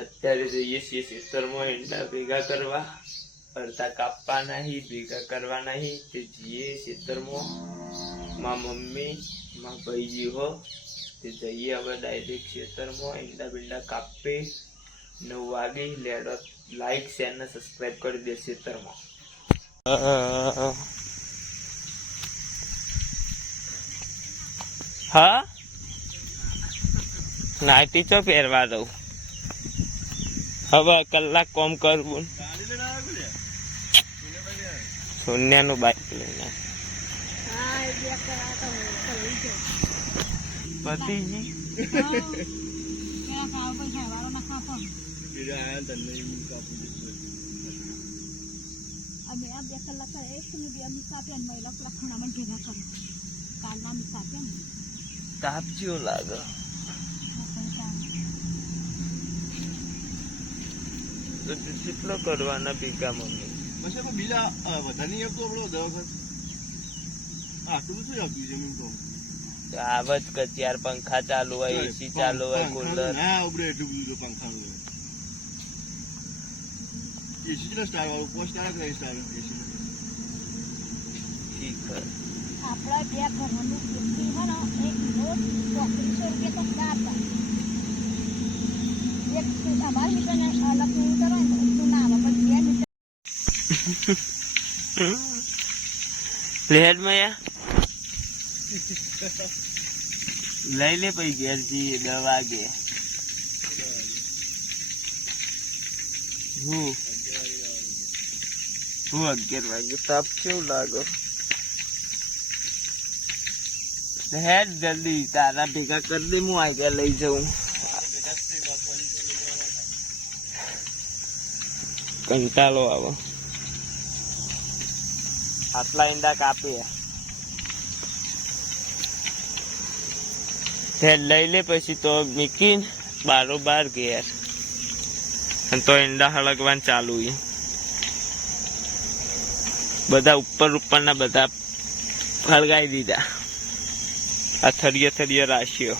અત્યારે જઈએ છીએ ખેતરમાં ઈંડા ભેગા કરવા, અડધા કાપવાના હી, ભેગા કરવાના હી. તે જઈએ ખેતરમાં, માં મમ્મી માં ભાઈજી હો. તે જઈએ હવે ડાયરેક્ટ ખેતરમાં ઈંડા બીંડા કાપે. 9 વાગે લેડો. લાઈક શેર ને સબસ્ક્રાઇબ કરી દે ખેતરમાં. હા નાઈટી તો પહેરવા દઉં. હવે કલાક કોમ કરવું. સોનિયાનું બાઈક લઈને પતિજી તાપ જેવો લાગે. કેટલો કરવાના ભેગા મમ્મી? બીજા વધારે આપતો આપણો દવાખાન આટલું શું આપ્યું છે? આવત કે ચાર પંખા ચાલુ હોય, એસી ચાલુ હોય, કુલર. હા ઉપડે એટલું બધું પંખા નું એસી કેટલા સ્ટાર વાળું? 5 સ્ટાર કે 3 સ્ટાર એસી? ઠીક છે. આપડા બે ઘરનું બિલ્ડિંગ હોય ને, એક નોટ 3500 રૂપિયા તો સ્ટાર થાય. એક અમારા મીટરને અલગ મીટર હોય ને એટલું ના આવે, પણ 2 મીટર લેડ માં લઈ લે પછી ઘેર જઈએ 10 વાગે. હું 11 વાગે. તાપ કેવું લાગે? હેડ જલ્દી તારા ભેગા કરી દે, હું આગળ લઈ જાઉં. કંટાળો આવો. આટલા ઈંડા કાપીએ. લઈ લે પછી તો મીકીને બારોબાર ઘેર. અને તો ઈંડા હળગવાનું ચાલુ. બધા ઉપરના બધા હળગાઈ દીધા. આ થળીએ રાશિઓ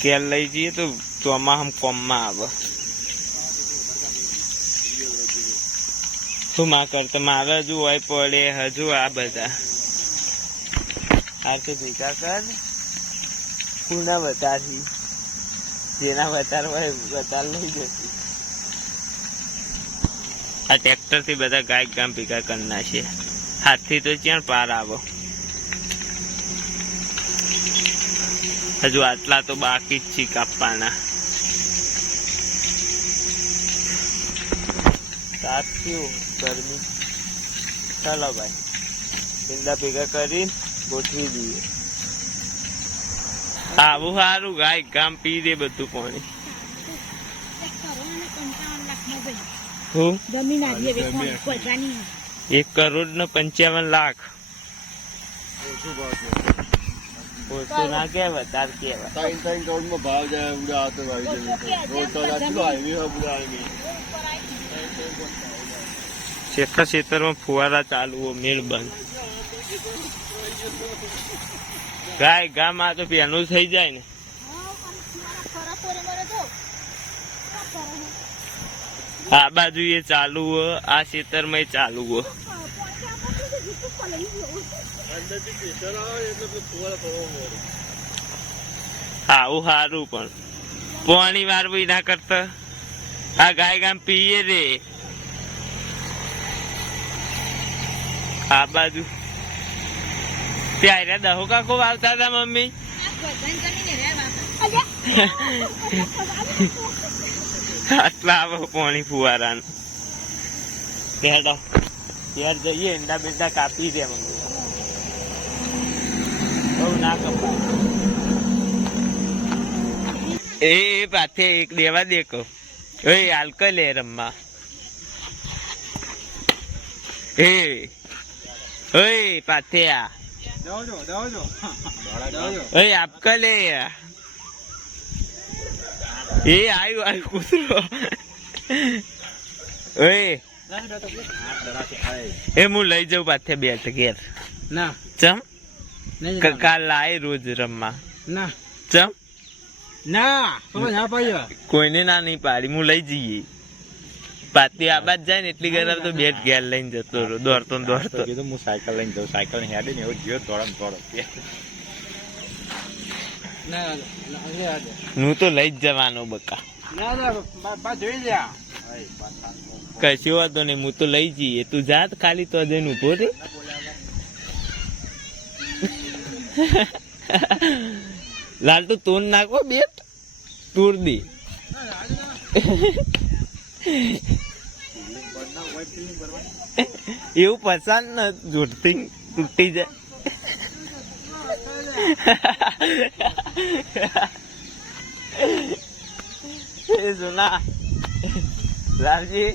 કેર લઈ જઈએ તો આમાં કોમમાં આવે. શું માં કરતા મારે હજુ હોય પડે હજુ આ બધા. આ તો ભેગા કર પૂર્ણ વધારથી. જેના વધાર હોય વધાર લઈ જશે. આ ટ્રેક્ટર થી બધા ગાય ગામ ભેગા કરી નાખે. હાથથી તો ક્યાં પાર આવો. હજુ આટલા તો બાકી જ છે કાપવાના. તાપ થયું ગરમી. ચાલો ભાઈ ઈંડા ભેગા કરી ગોઠવી દઈએ. આવું સારું ગાય ગામ પી દે બધું પાણી. હું 1,55,00,000. ઓછું ના કે વધારે કેવાય. 3 કરોડમાં ભાવ જાય ઉડા આવતો ખેતરમાં ફુવારા ચાલુ મેળ બંધ. ગાય ગામ તો પેલું થઈ જાય ને. આ બાજુ એ ચાલુ હો, આ ખેતરમાં ચાલુ હો. આવું સારું પણ પાણી વારવું ના કરતા આ ગાય ગામ પીએ રે. આ બાજુ ત્યારે દહો કાકો વાવતા હતા મમ્મી. આટલા આવે પાણી ફુવારાનું. ત્યાં જઈએ ઈંડા બીંડા કાપી દે મમ્મી. બહુ ના કપાય. એ પાથે એક દેવા દેકો. ઓય હાલકા લે રમવા. ઓય પાથે આ ઓય આપકા લે. એ આવ્યું કૂતરો. ઓય એ હું લઈ જાઉં પાથે બેટ ઘેર. ના ચમ કાલ લાય રોજ રમવા. ના ચમ ના તમે ના પાડ્યો કોઈને ના નહીં પાડી, હું લઈ જઈએ. પાતી આબાદ જાય ને એટલી ગરમ તો બેટ ઘેર લઈને જતો રહ્યો, દોડતો ને દોડતો. કીધું હું સાયકલ લઈને જાઉં, સાયકલ હેડે ને એવું જીવો દોડમ દોડો. હું તો લઈ જ જવાનો બકા. જોઈ લ્યા કશો વાંધો નહીં, હું તો લઈ જઈએ. તું જાત ખાલી તો જઈને ઉભો રે. લાલ તું તોડ નાખો બેટ, તોડ દે. એવું પસંદ ન જોડતી તૂટી જાય. એ સુના લાલજી